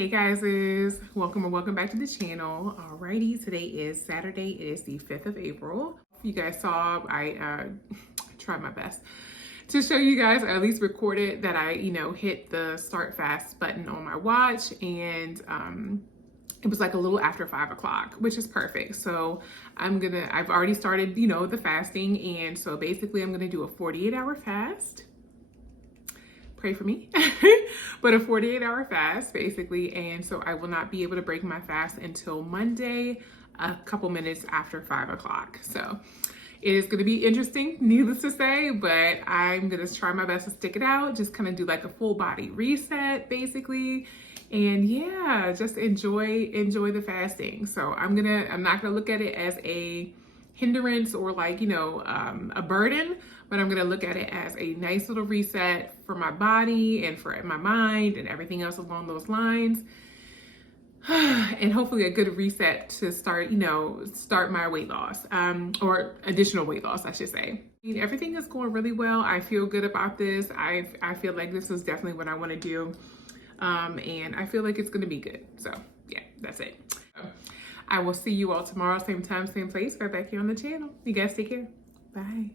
Hey guys, welcome or welcome back to the channel. Alrighty, today is Saturday. It is the 5th of April. You guys saw, I tried my best to show you guys, or at least recorded that I, hit the start fast button on my watch, and it was like a little after 5 o'clock, which is perfect. So I've already started, the fasting, and so basically I'm gonna do a 48-hour fast. Pray for me, but a 48-hour fast basically. And so I will not be able to break my fast until Monday, a couple minutes after 5 o'clock. So it is going to be interesting, needless to say, but I'm going to try my best to stick it out, just kind of do like a full body reset basically. And yeah, just enjoy the fasting. So I'm not going to look at it as a hindrance or like, a burden, but I'm going to look at it as a nice little reset for my body and for my mind and everything else along those lines. And hopefully a good reset to start my weight loss, or additional weight loss, I should say. Everything is going really well. I feel good about this. I feel like this is definitely what I want to do. And I feel like it's going to be good. So yeah, that's it. I will see you all tomorrow, same time, same place, right back here on the channel. You guys take care. Bye.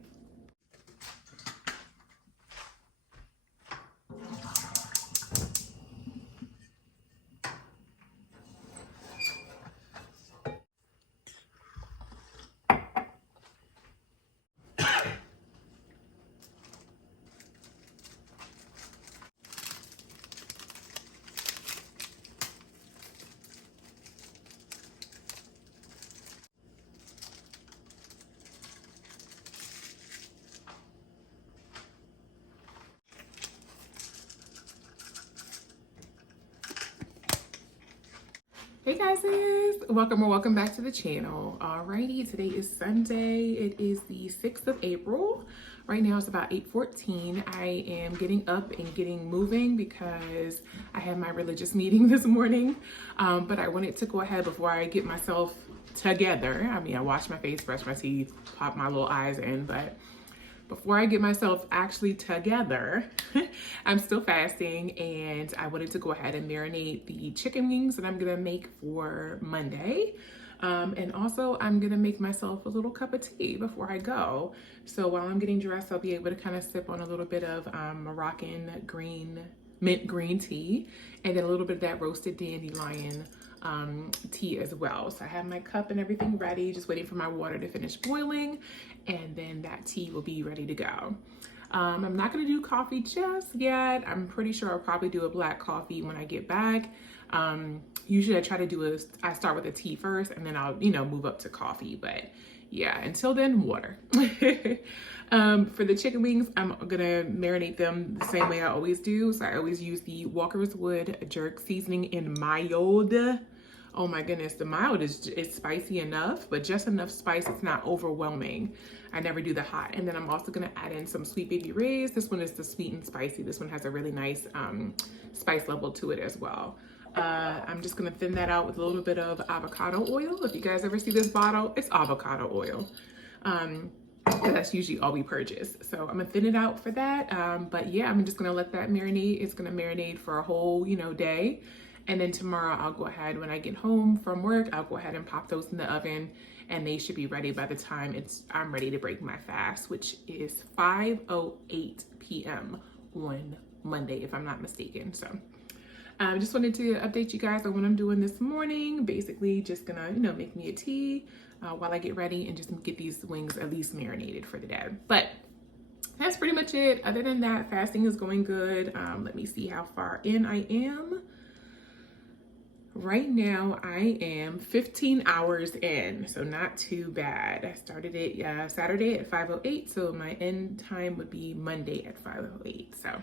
Hey guys, welcome or welcome back to the channel. Alrighty, today is Sunday. It is the 6th of April. Right now it's about 8:14. I am getting up and getting moving because I had my religious meeting this morning. But I wanted to go ahead before I get myself together. I mean, I washed my face, brushed my teeth, popped my little eyes in, but before I get myself actually together, I'm still fasting, and I wanted to go ahead and marinate the chicken wings that I'm gonna make for Monday. And also I'm gonna make myself a little cup of tea before I go. So while I'm getting dressed, I'll be able to kind of sip on a little bit of Moroccan mint green tea, and then a little bit of that roasted dandelion tea as well. So I have my cup and everything ready, just waiting for my water to finish boiling, and then that tea will be ready to go. I'm not gonna do coffee just yet. I'm pretty sure I'll probably do a black coffee when I get back. Usually I try to I start with a tea first, and then I'll, move up to coffee. But yeah, until then, water. For the chicken wings, I'm gonna marinate them the same way I always do. So I always use the Walker's Wood jerk seasoning in mild. Oh my goodness, the mild is spicy enough, but just enough spice, it's not overwhelming. I never do the hot. And then I'm also gonna add in some Sweet Baby Ray's. This one is the sweet and spicy. This one has a really nice spice level to it as well. I'm just gonna thin that out with a little bit of avocado oil. If you guys ever see this bottle, it's avocado oil. That's usually all we purchase. So I'm gonna thin it out for that. But yeah, I'm just gonna let that marinate. It's gonna marinate for a whole, day. And then tomorrow I'll go ahead, when I get home from work, I'll go ahead and pop those in the oven, and they should be ready by the time I'm ready to break my fast, which is 5:08 p.m. on Monday, if I'm not mistaken. So I just wanted to update you guys on what I'm doing this morning. Basically just gonna, make me a tea while I get ready and just get these wings at least marinated for the day. But that's pretty much it. Other than that, fasting is going good. Let me see how far in I am. Right now, I am 15 hours in, so not too bad. I started it Saturday at 5:08, so my end time would be Monday at 5:08. So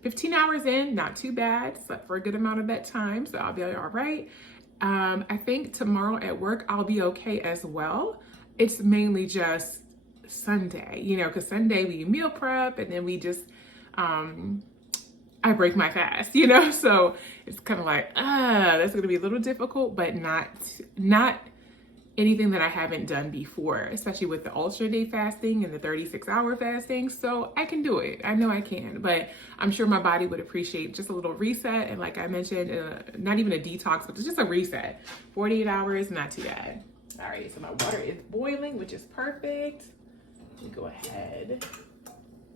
15 hours in, not too bad. Slept for a good amount of that time, so I'll be all right. I think tomorrow at work, I'll be okay as well. It's mainly just Sunday, because Sunday we meal prep, and then we just, I break my fast, so it's kind of like, that's going to be a little difficult, but not anything that I haven't done before, especially with the ultra day fasting and the 36-hour fasting. So I can do it. I know I can, but I'm sure my body would appreciate just a little reset. And like I mentioned, not even a detox, but it's just a reset. 48 hours, not too bad. All right, so my water is boiling, which is perfect. Let me go ahead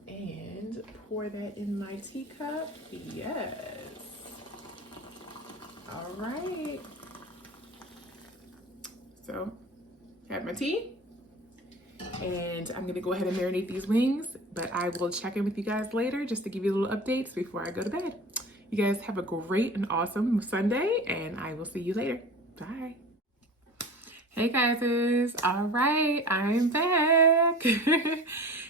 and pour that in my teacup. Yes. All right. So, I have my tea, and I'm gonna go ahead and marinate these wings, but I will check in with you guys later just to give you little updates before I go to bed. You guys have a great and awesome Sunday, and I will see you later. Bye. Hey guys, all right, I'm back.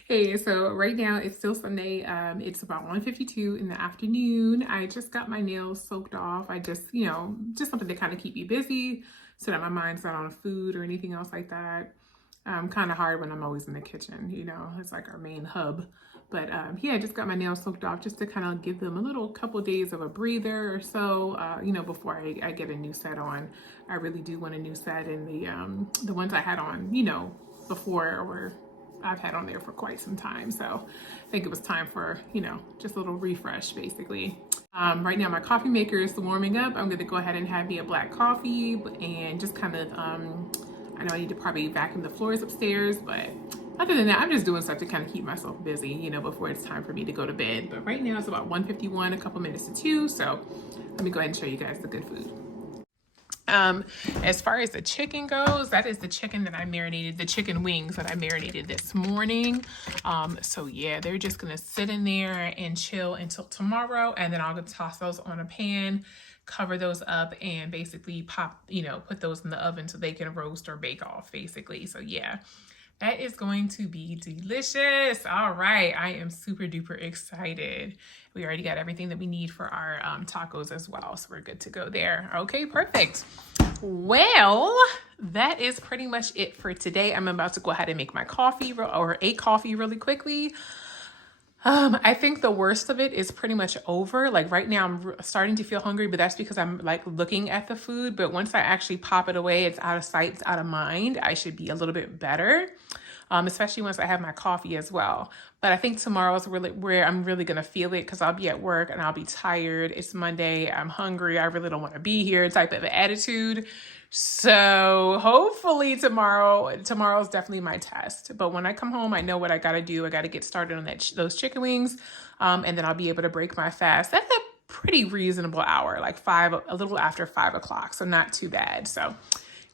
Hey, so right now it's still Sunday. It's about 1:52 in the afternoon. I just got my nails soaked off. I just, just something to kind of keep me busy so that my mind's not on food or anything else like that. Kind of hard when I'm always in the kitchen, it's like our main hub. But yeah, I just got my nails soaked off just to kind of give them a little couple days of a breather or so, before I get a new set on. I really do want a new set, and the ones I had on, before were I've had on there for quite some time. So I think it was time for, just a little refresh basically. Right now my coffee maker is warming up. I'm going to go ahead and have me a black coffee and just kind of, I know I need to probably vacuum the floors upstairs, but other than that, I'm just doing stuff to kind of keep myself busy, before it's time for me to go to bed. But right now it's about 1:51, a couple minutes to 2. So let me go ahead and show you guys the good food. As far as the chicken goes, that is the chicken that I marinated, the chicken wings that I marinated this morning. So yeah, they're just gonna sit in there and chill until tomorrow, and then I'll go toss those on a pan, cover those up, and basically put those in the oven so they can roast or bake off basically. So yeah, that is going to be delicious. All right, I am super duper excited. We already got everything that we need for our tacos as well, so we're good to go there. Okay, perfect. Well, that is pretty much it for today. I'm about to go ahead and make my coffee or a coffee really quickly. I think the worst of it is pretty much over. Like right now I'm starting to feel hungry, but that's because I'm like looking at the food. But once I actually pop it away, it's out of sight, it's out of mind. I should be a little bit better, especially once I have my coffee as well. But I think tomorrow's really where I'm really going to feel it, because I'll be at work and I'll be tired. It's Monday. I'm hungry. I really don't want to be here type of attitude. So hopefully tomorrow's definitely my test. But when I come home, I know what I got to do. I got to get started on those chicken wings. And then I'll be able to break my fast. That's a pretty reasonable hour, like a little after 5 o'clock. So not too bad. So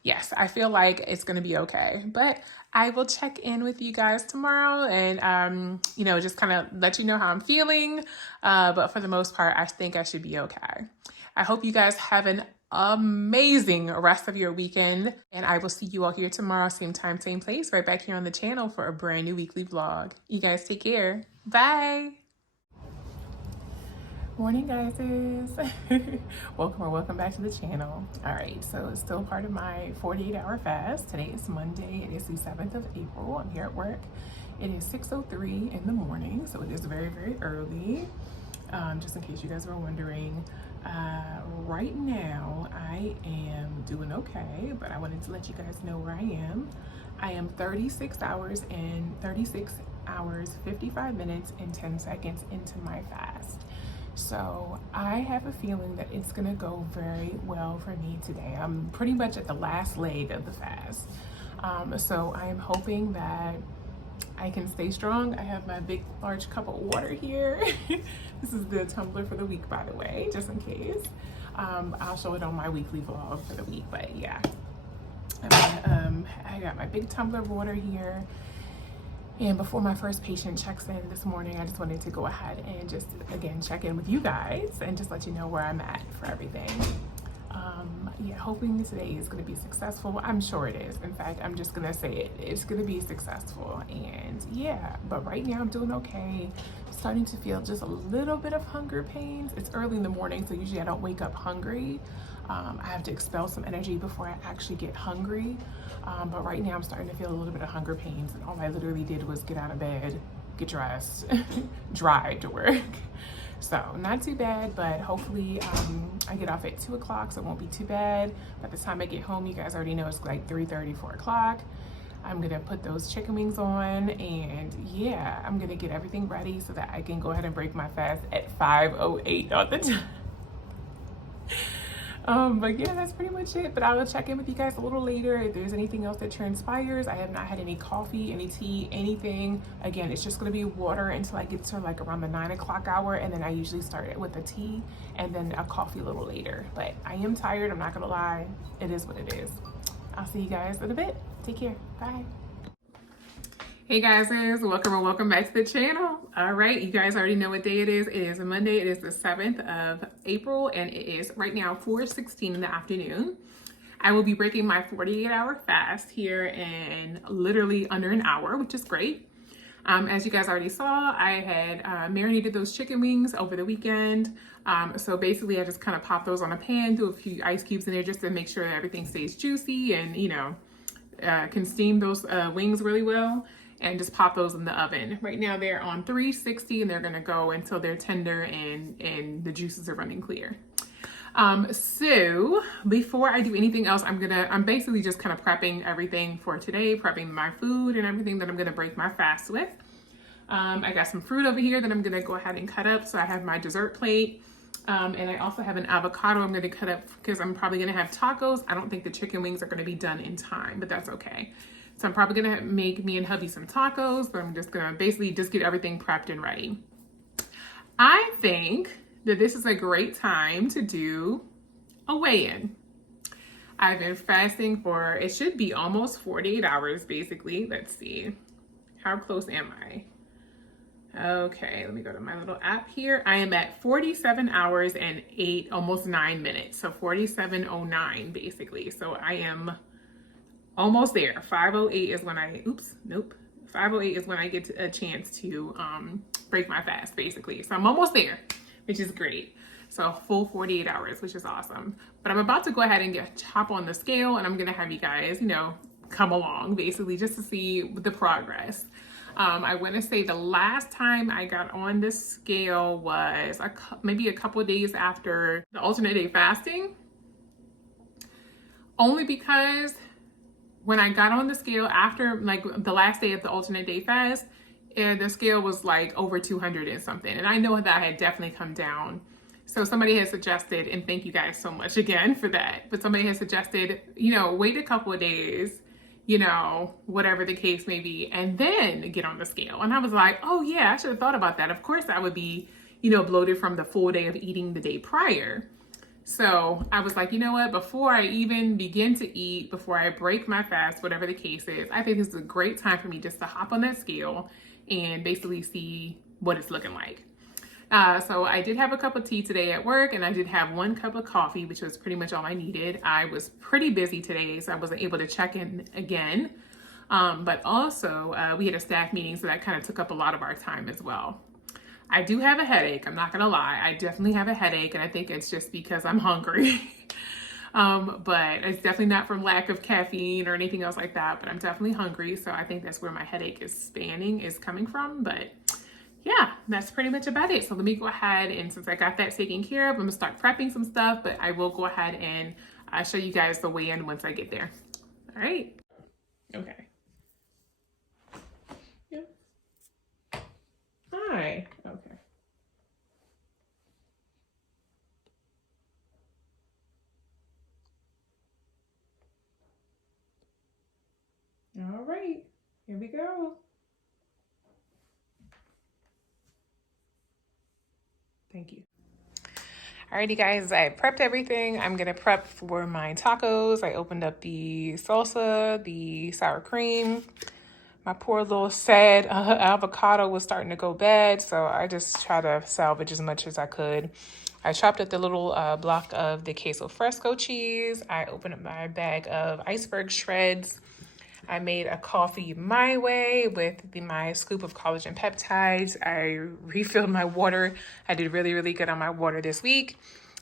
yes, I feel like it's going to be okay. But I will check in with you guys tomorrow and, just kind of let you know how I'm feeling. But for the most part, I think I should be okay. I hope you guys have an amazing rest of your weekend, and I will see you all here tomorrow, same time, same place, right back here on the channel for a brand new weekly vlog. You guys take care. Bye. Morning, guys. Welcome back to the channel. All right, so it's still part of my 48-hour fast. Today is Monday. It is the 7th of April. I'm here at work. It is 6:03 in the morning, so it is very, very early. Just in case you guys were wondering, right now I am doing okay, but I wanted to let you guys know where I am. I am 36 hours, 55 minutes, and 10 seconds into my fast. So I have a feeling that it's gonna go very well for me today. I'm pretty much at the last leg of the fast. So I am hoping that I can stay strong. I have my big, large cup of water here. This is the tumbler for the week, by the way, just in case. I'll show it on my weekly vlog for the week, but yeah. I got my big tumbler of water here. And before my first patient checks in this morning, I just wanted to go ahead and just, again, check in with you guys and just let you know where I'm at for everything. Yeah, hoping today is going to be successful. I'm sure it is. In fact, I'm just going to say it. It's going to be successful. And yeah, but right now I'm doing okay. I'm starting to feel just a little bit of hunger pains. It's early in the morning, so usually I don't wake up hungry. I have to expel some energy before I actually get hungry. But right now I'm starting to feel a little bit of hunger pains. And all I literally did was get out of bed, get dressed, drive to work. So not too bad, but hopefully I get off at 2 o'clock, so it won't be too bad. By the time I get home, you guys already know it's like 3:30, 4 o'clock. I'm gonna put those chicken wings on, and yeah, I'm gonna get everything ready so that I can go ahead and break my fast at 5:08 on the time. But yeah, that's pretty much it. But I will check in with you guys a little later if there's anything else that transpires. I have not had any coffee, any tea, anything. Again, it's just gonna be water until I get to like around the 9 o'clock hour, and then I usually start it with a tea and then a coffee a little later. But I am tired, I'm not gonna lie. It is what it is. I'll see you guys in a bit. Take care, bye. Hey guys, welcome back to the channel. All right, you guys already know what day it is. It is a Monday. It is the 7th of April, and it is right now 4:16 in the afternoon. I will be breaking my 48-hour fast here in literally under an hour, which is great. As you guys already saw, I had marinated those chicken wings over the weekend. So basically I just kind of pop those on a pan, threw a few ice cubes in there just to make sure that everything stays juicy and, you know, can steam those wings really well, and just pop those in the oven. Right now they're on 360 and they're gonna go until they're tender and the juices are running clear. So before I do anything else, I'm basically just kind of prepping everything for today, prepping my food and everything that I'm gonna break my fast with. I got some fruit over here that I'm gonna go ahead and cut up. So I have my dessert plate. And I also have an avocado I'm gonna cut up because I'm probably gonna have tacos. I don't think the chicken wings are gonna be done in time, but that's okay. So I'm probably gonna make me and hubby some tacos, but I'm just gonna basically just get everything prepped and ready. I think that this is a great time to do a weigh-in. I've been fasting for, it should be almost 48 hours basically. Let's see, how close am I? Okay, let me go to my little app here. I am at 47 hours and almost 9 minutes. So 47:09 basically. So I am almost there. 5:08 is when 5:08 is when I get a chance to break my fast basically. So I'm almost there, which is great. So a full 48 hours, which is awesome. But I'm about to go ahead and hop on the scale, and I'm gonna have you guys, you know, come along basically just to see the progress. I want to say the last time I got on this scale was maybe a couple of days after the alternate day fasting. Only because when I got on the scale after like the last day of the alternate day fast, the scale was like over 200 and something. And I know that I had definitely come down. So somebody has suggested, and thank you guys so much again for that, but somebody has suggested, you know, wait a couple of days, you know, whatever the case may be, and then get on the scale. And I was like, oh yeah, I should have thought about that. Of course I would be, you know, bloated from the full day of eating the day prior. So I was like, you know what, before I even begin to eat, before I break my fast, whatever the case is, I think this is a great time for me just to hop on that scale and basically see what it's looking like. So I did have a cup of tea today at work, and I did have 1 cup of coffee, which was pretty much all I needed. I was pretty busy today, so I wasn't able to check in again. But also we had a staff meeting, so that kind of took up a lot of our time as well. I do have a headache. I'm not gonna lie. I definitely have a headache, and I think it's just because I'm hungry. But it's definitely not from lack of caffeine or anything else like that, but I'm definitely hungry. So I think that's where my headache is coming from. But yeah, that's pretty much about it. So let me go ahead, and since I got that taken care of, I'm gonna start prepping some stuff, but I will go ahead and show you guys the weigh-in once I get there. All right. Okay. Yeah. Hi. Okay. All right. Here we go. Thank you. Alrighty guys, I prepped everything. I'm gonna prep for my tacos. I opened up the salsa, the sour cream. My poor little sad avocado was starting to go bad, so I just tried to salvage as much as I could. I chopped up the little block of the queso fresco cheese. I opened up my bag of iceberg shreds. I made a coffee my way with my scoop of collagen peptides. I refilled my water. I did really, really good on my water this week.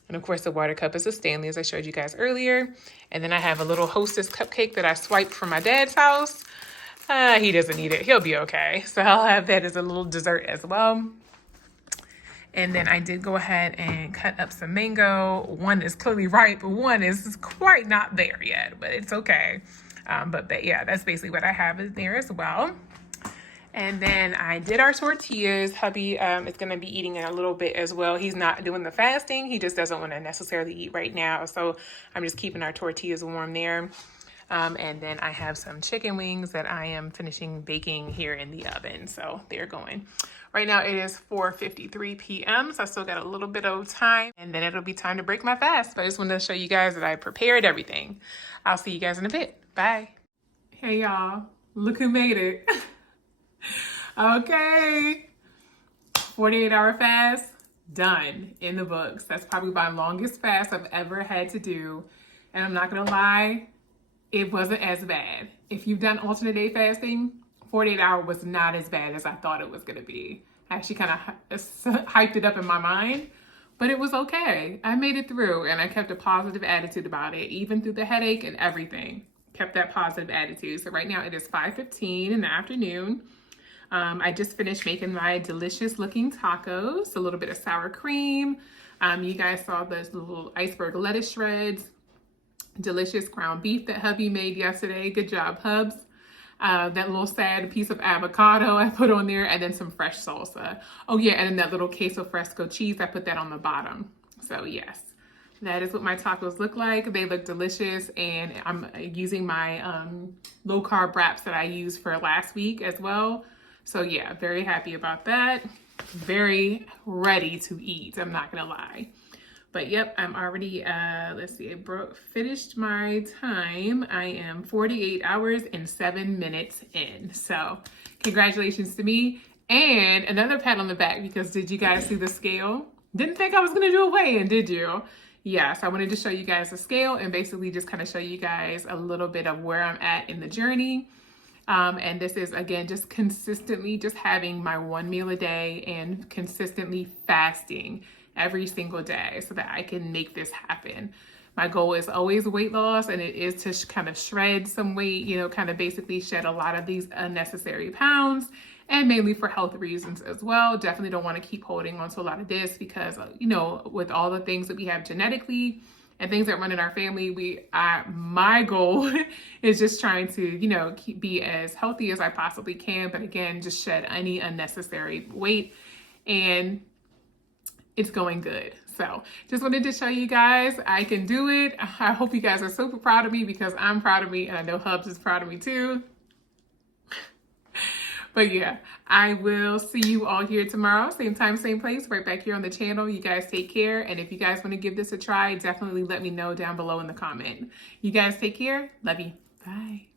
And of course, the water cup is a Stanley, as I showed you guys earlier. And then I have a little Hostess cupcake that I swiped from my dad's house. He doesn't need it. He'll be okay. So I'll have that as a little dessert as well. And then I did go ahead and cut up some mango. One is clearly ripe, but one is quite not there yet, but it's okay. But yeah, that's basically what I have in there as well. And then I did our tortillas. Hubby is going to be eating in a little bit as well. He's not doing the fasting. He just doesn't want to necessarily eat right now. So I'm just keeping our tortillas warm there. And then I have some chicken wings that I am finishing baking here in the oven. So they're going. Right now it is 4:53 p.m. So I still got a little bit of time. And then it'll be time to break my fast. But I just wanted to show you guys that I prepared everything. I'll see you guys in a bit. Bye. Hey, y'all. Look who made it. Okay. 48-hour fast. Done. In the books. That's probably my longest fast I've ever had to do. And I'm not going to lie. It wasn't as bad. If you've done alternate day fasting, 48 hour was not as bad as I thought it was going to be. I actually kind of hyped it up in my mind, but it was okay. I made it through and I kept a positive attitude about it, even through the headache and everything. Kept that positive attitude. So right now it is 5:15 in the afternoon. I just finished making my delicious looking tacos, a little bit of sour cream. You guys saw those little iceberg lettuce shreds. Delicious ground beef that hubby made yesterday. Good job, Hubs. That little sad piece of avocado I put on there, and then some fresh salsa. Oh yeah, and then that little queso fresco cheese, I put that on the bottom. So yes, that is what my tacos look like. They look delicious, and I'm using my low carb wraps that I used for last week as well. So yeah, very happy about that. Very ready to eat, I'm not gonna lie. But yep, I'm already, let's see, finished my time. I am 48 hours and 7 minutes in. So congratulations to me. And another pat on the back, because did you guys see the scale? Didn't think I was going to do a weigh-in, did you? Yes, I wanted to show you guys the scale and basically just kind of show you guys a little bit of where I'm at in the journey. And this is, again, just consistently just having my one meal a day and consistently fasting every single day so that I can make this happen. My goal is always weight loss, and it is to kind of shred some weight, you know, kind of basically shed a lot of these unnecessary pounds, and mainly for health reasons as well. Definitely don't want to keep holding on to a lot of this because, you know, with all the things that we have genetically and things that run in our family, my goal is just trying to, you know, be as healthy as I possibly can, but again, just shed any unnecessary weight, and it's going good. So just wanted to show you guys I can do it. I hope you guys are super proud of me because I'm proud of me, and I know Hubs is proud of me too. But yeah, I will see you all here tomorrow. Same time, same place, right back here on the channel. You guys take care. And if you guys want to give this a try, definitely let me know down below in the comment. You guys take care. Love you. Bye.